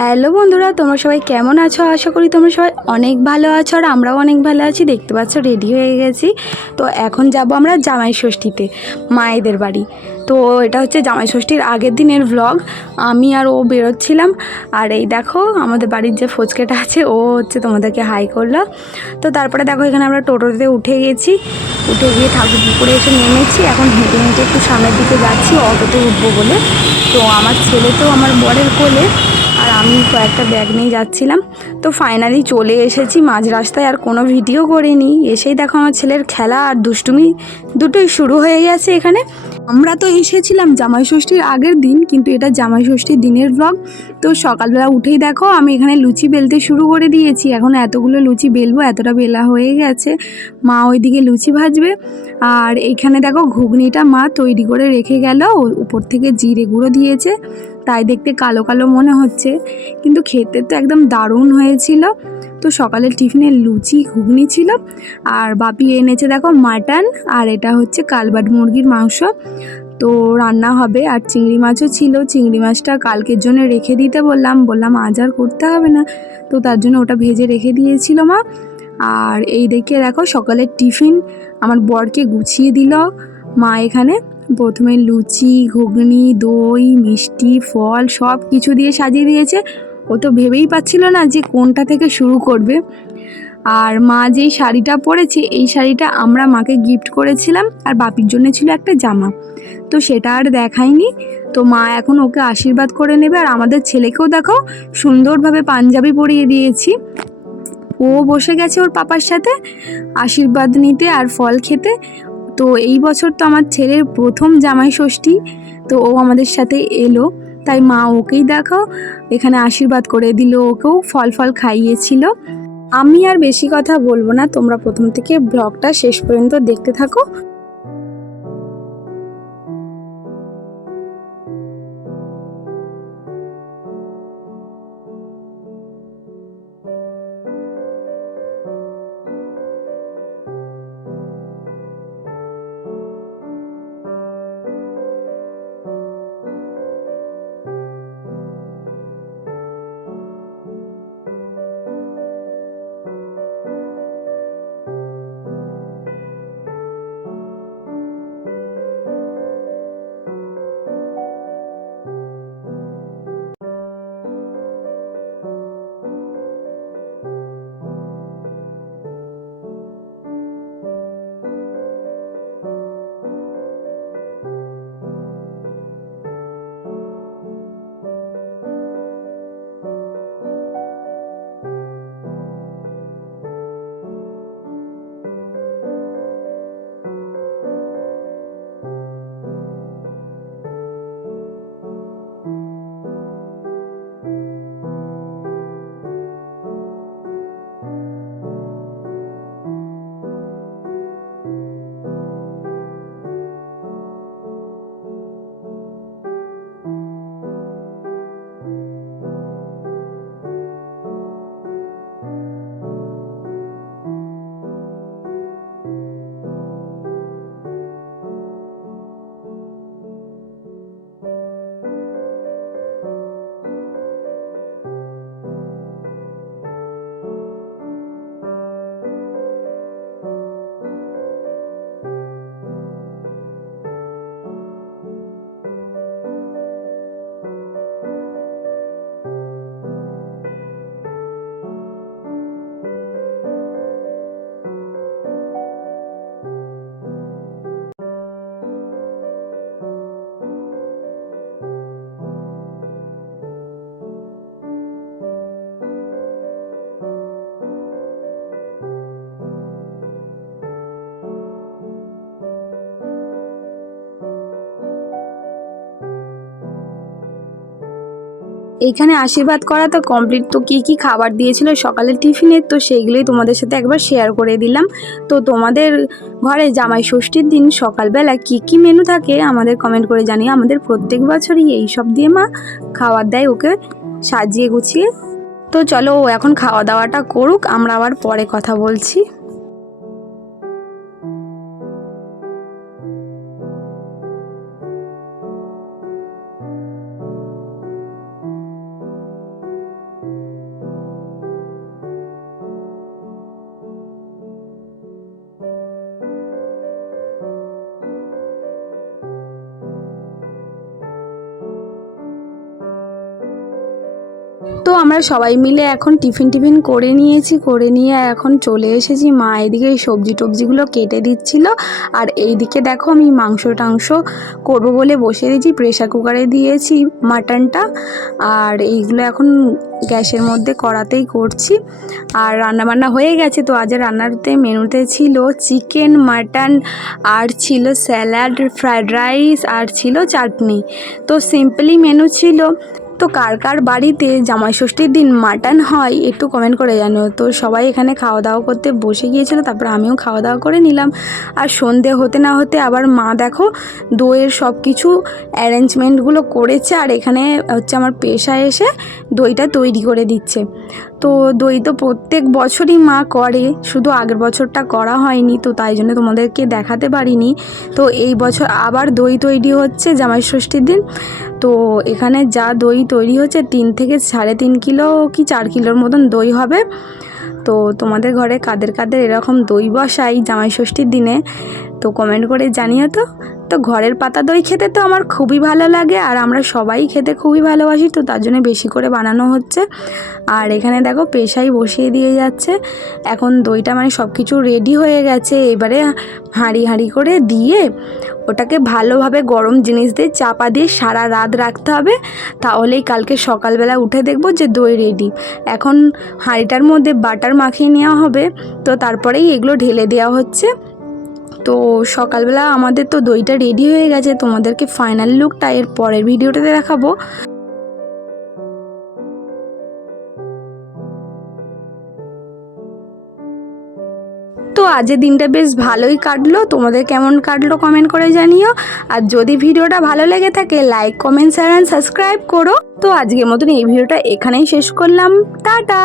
Hello বন্ধুরা, তোমরা সবাই কেমন আছো? আশা করি তোমরা সবাই অনেক ভালো আছো আর আমরাও অনেক ভালো আছি। দেখতে পাচ্ছ রেডি হয়ে গেছি। তো এখন যাব আমরা জামাই ষষ্ঠীতে, মায়েদের বাড়ি। তো এটা হচ্ছে জামাই ষষ্ঠীর আগের দিনের ভ্লগ আমি আর ও বেরোচ্ছিলাম। আর এই দেখো, আমাদের বাড়ির যে ফচকেটা আছে, ও হচ্ছে তোমাদেরকে হাই করল। তো তারপরে দেখো, এখানে আমরা টোটোতে উঠে গেছি। উঠে গিয়ে ঠাকুর পুকুরে এসে নেমেছি। এখন হেঁটে হেঁটে একটু সামনের দিকে যাচ্ছি, অটোতে উঠবো বলে। তো আমার ছেলে তো আমার বরের কোলে। আমি কয়েকটা ব্যাগ নিয়ে যাচ্ছিলাম। তো ফাইনালি চলে এসেছি মাঝ রাস্তায় আর কোনো ভিডিও করিনি। এসেই দেখো আমার ছেলের খেলা আর দুষ্টুমি দুটোই শুরু হয়ে গেছে এখানে। আমরা তো এসেছিলাম জামাই ষষ্ঠীর আগের দিন, কিন্তু এটা জামাই ষষ্ঠীর দিনের ব্লগ তো সকালবেলা উঠেই দেখো আমি এখানে লুচি বেলতে শুরু করে দিয়েছি। এখন এতগুলো লুচি বেলবো, এতটা বেলা হয়ে গেছে। মা ওইদিকে লুচি ভাজবে। আর এইখানে দেখো ঘুগনিটা মা তৈরি করে রেখে গেল। উপর থেকে জিরে গুঁড়ো দিয়েছে। তাই দেখতে কালো কালো মনে হচ্ছে। কিন্তু খেতে তো একদম দারুণ হয়েছিল। তো সকালের টিফিনে লুচি, ঘুগনি ছিল। আর বাপি এনেছে দেখো মাটন, আর এটা হচ্ছে কালবাট মুরগির মাংস। তো রান্না হবে, আর চিংড়ি মাছও ছিল। চিংড়ি মাছটা কালকের জন্য রেখে দিতে বললাম। বললাম, আজ আর করতে হবে না। তো তার জন্য ওটা ভেজে রেখে দিয়েছিল মা। আর এই দেখে দেখো সকালের টিফিন আমার বরকে গুছিয়ে দিল মা এখানে। প্রথমে লুচি, ঘুগনি, দই, মিষ্টি, ফল সব কিছু দিয়ে সাজিয়ে দিয়েছে। ও তো ভেবেই পাচ্ছিল না যে কোনটা থেকে শুরু করবে। আর মা যেই শাড়িটা পরেছে, এই শাড়িটা আমরা মাকে গিফট করেছিলাম আর বাপির জন্য ছিল একটা জামা। তো সেটা আর দেখাইনি। তো মা এখন ওকে আশীর্বাদ করে নেবে আর আমাদের ছেলেকেও দেখো সুন্দরভাবে পাঞ্জাবি পরিয়ে দিয়েছি। ও বসে গেছে ওর পাপার সাথে, আশীর্বাদ নিতে আর ফল খেতে। তো এই বছর তো আমার ছেলের প্রথম জামাই ষষ্ঠী, তো ও আমাদের সাথে এলো। তাই মা ওকেই দেখো এখানে আশীর্বাদ করে দিল, ওকেও ফল ফল খাইয়েছিল। আমি আর বেশি কথা বলব না, তোমরা প্রথম থেকে ব্লগটা শেষ পর্যন্ত দেখতে থাকো। এইখানে আশীর্বাদ করা তো কমপ্লিট তো কী কী খাবার দিয়েছিল সকালের টিফিনের, তো সেইগুলোই তোমাদের সাথে একবার শেয়ার করে দিলাম। তো তোমাদের ঘরে জামাই ষষ্ঠীর দিন সকালবেলা কী কী মেনু থাকে আমাদের কমেন্ট করে জানিয়ে আমাদের প্রত্যেক বছরই এই সব দিয়ে মা খাবার দেয় ওকে সাজিয়ে গুছিয়ে। তো চলো ও এখন খাওয়া দাওয়াটা করুক, আমরা আবার পরে কথা বলছি। তো আমরা সবাই মিলে এখন টিফিন টিফিন করে নিয়েছি, করে নিয়ে এখন চলে এসেছি। মা এদিকে এই সবজি টবজিগুলো কেটে দিচ্ছিল। আর এইদিকে দেখো আমি মাংস টাংস করব বলে বসে দিয়েছি। প্রেশার কুকারে দিয়েছি মাটনটা। আর এইগুলো এখন গ্যাসের মধ্যে কড়াতেই করছি। আর রান্নাবান্না হয়ে গেছে তো আজ রান্নাতে মেনুতে ছিল চিকেন, মাটন, আর ছিল স্যালাড, ফ্রায়েড রাইস, আর ছিল চাটনি। তো সিম্পলি মেনু ছিল তো কার কার বাড়িতে জামাই ষষ্ঠীর দিন মাটন হয় একটু কমেন্ট করে জানো তো সবাই এখানে খাওয়া দাওয়া করতে বসে গিয়েছিল, তারপর আমিও খাওয়া দাওয়া করে নিলাম। আর সন্ধে হতে না হতে আবার মা দেখো দইয়ের সব কিছু অ্যারেঞ্জমেন্টগুলো করেছে আর এখানে হচ্ছে আমার পেশায় এসে দইটা তৈরি করে দিচ্ছে। তো দই তো প্রত্যেক বছরই মা করে, শুধু আগের বছরটা করা হয়নি, তো তাই জন্য তোমাদেরকে দেখাতে পারিনি। তো এই বছর আবার দই তৈরি হচ্ছে জামাই ষষ্ঠীর দিন। তো এখানে যা দই তৈরি হচ্ছে তিন থেকে সাড়ে তিন কিলো কি চার কিলোর মতন দই হবে। তো তোমাদের ঘরে কাদের কাদের এরকম দই বসাই জামাই ষষ্ঠীর দিনে, তো কমেন্ট করে জানিও তো। তো ঘরের পাতা দই খেতে তো আমার খুবই ভালো লাগে আর আমরা সবাই খেতে খুবই ভালোবাসি, তো তার জন্য বেশি করে বানানো হচ্ছে। আর এখানে দেখো পেশাই বসিয়ে দিয়ে যাচ্ছে। এখন দইটা মানে সব কিছু রেডি হয়ে গেছে, এবারে হাঁড়ি হাঁড়ি করে দিয়ে ওটাকে ভালোভাবে গরম জিনিস দিয়ে চাপা দিয়ে সারা রাত রাখতে হবে। তাহলেই কালকে সকালবেলা উঠে দেখব যে দই রেডি এখন হাঁড়িটার মধ্যে বাটার মাখিয়ে নেওয়া হবে। তো তারপরেই এগুলো ঢেলে দেওয়া হচ্ছে। তো সকালবেলা আমাদের তো দইটা রেডি হয়ে গেছে। তোমাদেরকে ফাইনাল লুকটা এর পরের ভিডিওটাতে দেখাবো। আজের দিনটা বেশ ভালোই কাটলো। তোমাদের কেমন কাটলো কমেন্ট করে জানিও। আর যদি ভিডিওটা ভালো লেগে থাকে like comment share and subscribe করো। তো আজকের মতন এই ভিডিওটা এখানেই শেষ করলাম। টাটা!